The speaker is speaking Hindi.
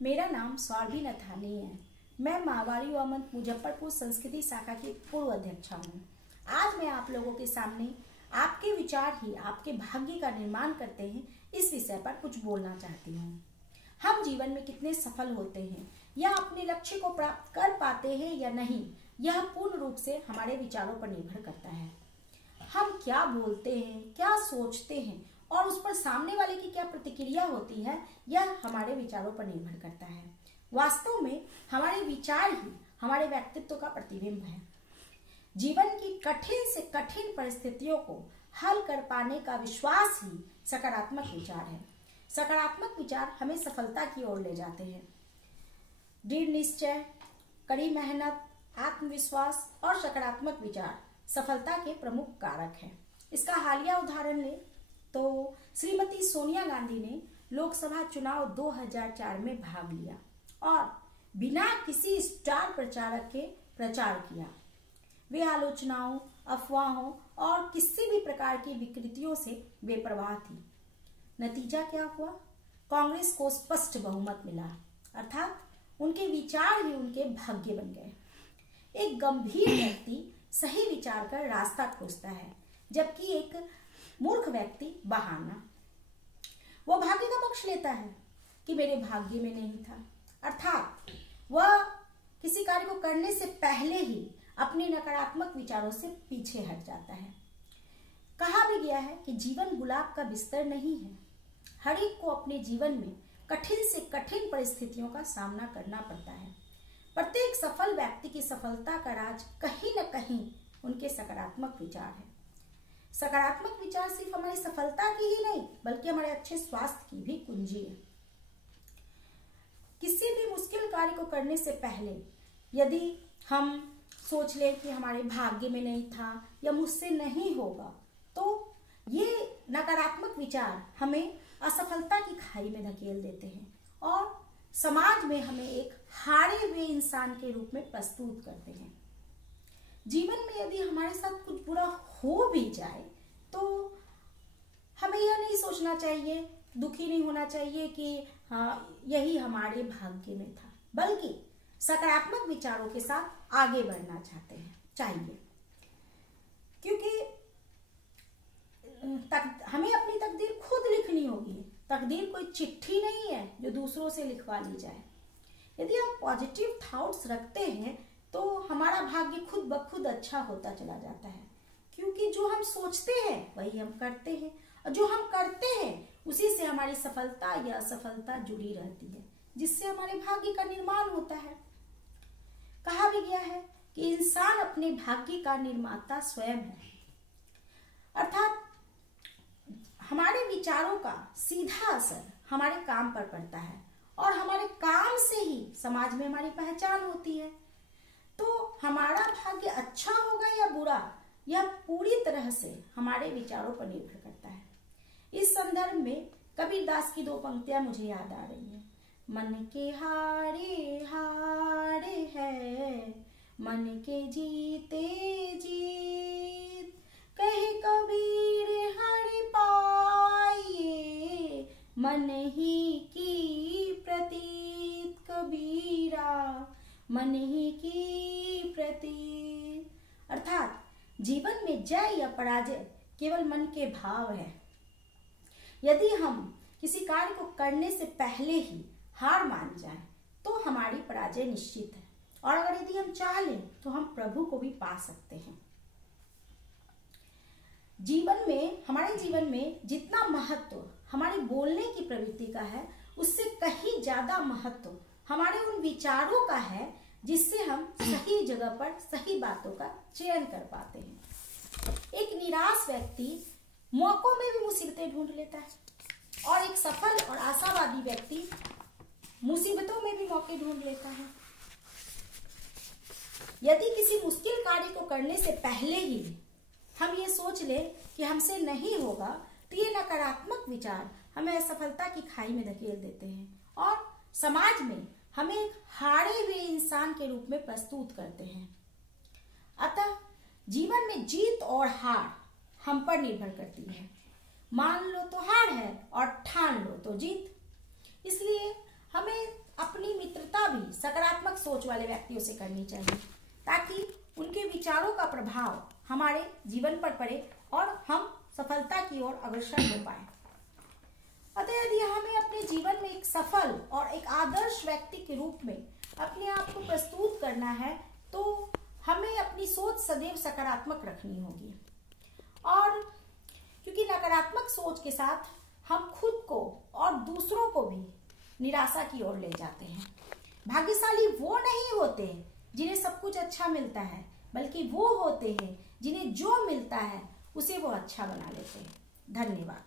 मेरा नाम सौरभी नथानी है। मैं मारवाड़ी व मुजफ्फरपुर संस्कृति शाखा की पूर्व अध्यक्षा हूँ। आज मैं आप लोगों के सामने आपके विचार ही आपके भाग्य का निर्माण करते हैं इस विषय पर कुछ बोलना चाहती हूँ। हम जीवन में कितने सफल होते हैं या अपने लक्ष्य को प्राप्त कर पाते हैं या नहीं, यह पूर्ण रूप से हमारे विचारों पर निर्भर करता है। हम क्या बोलते हैं, क्या सोचते हैं और उस पर सामने वाले की क्या प्रतिक्रिया होती है, यह हमारे विचारों पर निर्भर करता है। वास्तव में हमारे विचार ही हमारे व्यक्तित्व का प्रतिबिंब है। जीवन की कठिन से कठिन परिस्थितियों को हल कर पाने का विश्वास ही सकारात्मक विचार है। सकारात्मक विचार हमें सफलता की ओर ले जाते हैं। दृढ़ निश्चय, कड़ी मेहनत, आत्मविश्वास और सकारात्मक विचार सफलता के प्रमुख कारक हैं। इसका हालिया उदाहरण ले तो श्रीमती सोनिया गांधी ने लोकसभा चुनाव 2004 में भाग लिया और बिना किसी स्टार प्रचारक के प्रचार किया। वे आलोचनाओं, अफवाहों और किसी भी प्रकार की विकृतियों से बेपरवाह थी। नतीजा क्या हुआ? कांग्रेस को स्पष्ट बहुमत मिला, अर्थात उनके विचार ही उनके भाग्य बन गए। एक गंभीर व्यक्ति सही विचार कर रास्ता खोजता है, जबकि एक मूर्ख व्यक्ति बहाना। वह भाग्य का पक्ष लेता है कि मेरे भाग्य में नहीं था, अर्थात वह किसी कार्य को करने से पहले ही अपने नकारात्मक विचारों से पीछे हट जाता है। कहा भी गया है कि जीवन गुलाब का बिस्तर नहीं है। हर एक को अपने जीवन में कठिन से कठिन परिस्थितियों का सामना करना पड़ता है। प्रत्येक सफल व्यक्ति की सफलता का राज कहीं न कहीं उनके सकारात्मक विचार है। सकारात्मक विचार सिर्फ हमारी सफलता की ही नहीं, बल्कि हमारे अच्छे स्वास्थ्य की भी कुंजी है। किसी भी मुश्किल कार्य को करने से पहले यदि हम सोच लें कि हमारे भाग्य में नहीं था या मुझसे नहीं होगा, तो ये नकारात्मक विचार हमें असफलता की खाई में धकेल देते हैं और समाज में हमें एक हारे हुए इंसान के रूप में प्रस्तुत करते हैं। जीवन में यदि हमारे साथ कुछ बुरा हो भी जाए तो हमें यह नहीं सोचना चाहिए, दुखी नहीं होना चाहिए कि हाँ यही हमारे भाग्य में था, बल्कि सकारात्मक विचारों के साथ आगे बढ़ना चाहिए। क्योंकि हमें अपनी तकदीर खुद लिखनी होगी। तकदीर कोई चिट्ठी नहीं है जो दूसरों से लिखवा ली जाए। यदि हम पॉजिटिव थॉट्स रखते हैं तो हमारा भाग्य खुद ब खुद अच्छा होता चला जाता है, क्योंकि जो हम सोचते हैं वही हम करते हैं और जो हम करते हैं उसी से हमारी सफलता या असफलता जुड़ी रहती है, जिससे हमारे भाग्य का निर्माण होता है। कहा भी गया है कि इंसान अपने भाग्य का निर्माता स्वयं है, अर्थात हमारे विचारों का सीधा असर हमारे काम पर पड़ता है और हमारे काम से ही समाज में हमारी पहचान होती है। तो हमारा भाग्य अच्छा होगा या बुरा, यह पूरी तरह से हमारे विचारों पर निर्भर करता है। इस संदर्भ में कबीरदास की 2 पंक्तियां मुझे याद आ रही हैं। मन के हारे हारे है, मन के जीते जीत, कहे कबीर हरि पाइए, मन ही की प्रतीत कबीरा, मन ही की प्रतीत। अर्थात जीवन में जय या पराजय केवल मन के भाव है। यदि हम किसी कार्य को करने से पहले ही हार मान जाएं, तो हमारी पराजय निश्चित है और अगर यदि हम चाह लें तो हम प्रभु को भी पा सकते हैं। हमारे जीवन में जितना महत्व हमारे बोलने की प्रवृत्ति का है, उससे कहीं ज्यादा महत्व हमारे उन विचारों का है, जिससे हम सही जगह पर सही बातों का चयन कर पाते हैं। एक निराश व्यक्ति मौकों में भी मुसीबतें ढूंढ लेता है और एक सफल और आशावादी व्यक्ति मुसीबतों में भी मौके ढूंढ लेता है। यदि किसी मुश्किल कार्य को करने से पहले ही हम ये सोच ले कि हमसे नहीं होगा, तो ये नकारात्मक विचार हमें असफलता की खाई में धकेल देते हैं और समाज में हमें एक हारे हुए इंसान के रूप में प्रस्तुत करते हैं। अतः जीवन में जीत और हार हम पर निर्भर करती है। मान लो तो हार है और ठान लो तो जीत। इसलिए हमें अपने सकारात्मक सोच वाले व्यक्तियों से करनी चाहिए, ताकि उनके विचारों का प्रभाव हमारे जीवन पर पड़े और हम सफलता की ओर अग्रसर हो पाए। अतः यदि हमें अपने जीवन में एक सफल और एक आदर्श व्यक्ति के रूप में अपने आप को प्रस्तुत करना है, तो हमें अपनी सोच सदैव सकारात्मक रखनी होगी। और क्योंकि नकारात्मक सोच के साथ हम खुद को और दूसरों को भी निराशा की ओर ले जाते हैं। भाग्यशाली वो नहीं होते जिन्हें सब कुछ अच्छा मिलता है, बल्कि वो होते हैं जिन्हें जो मिलता है उसे वो अच्छा बना लेते हैं। धन्यवाद।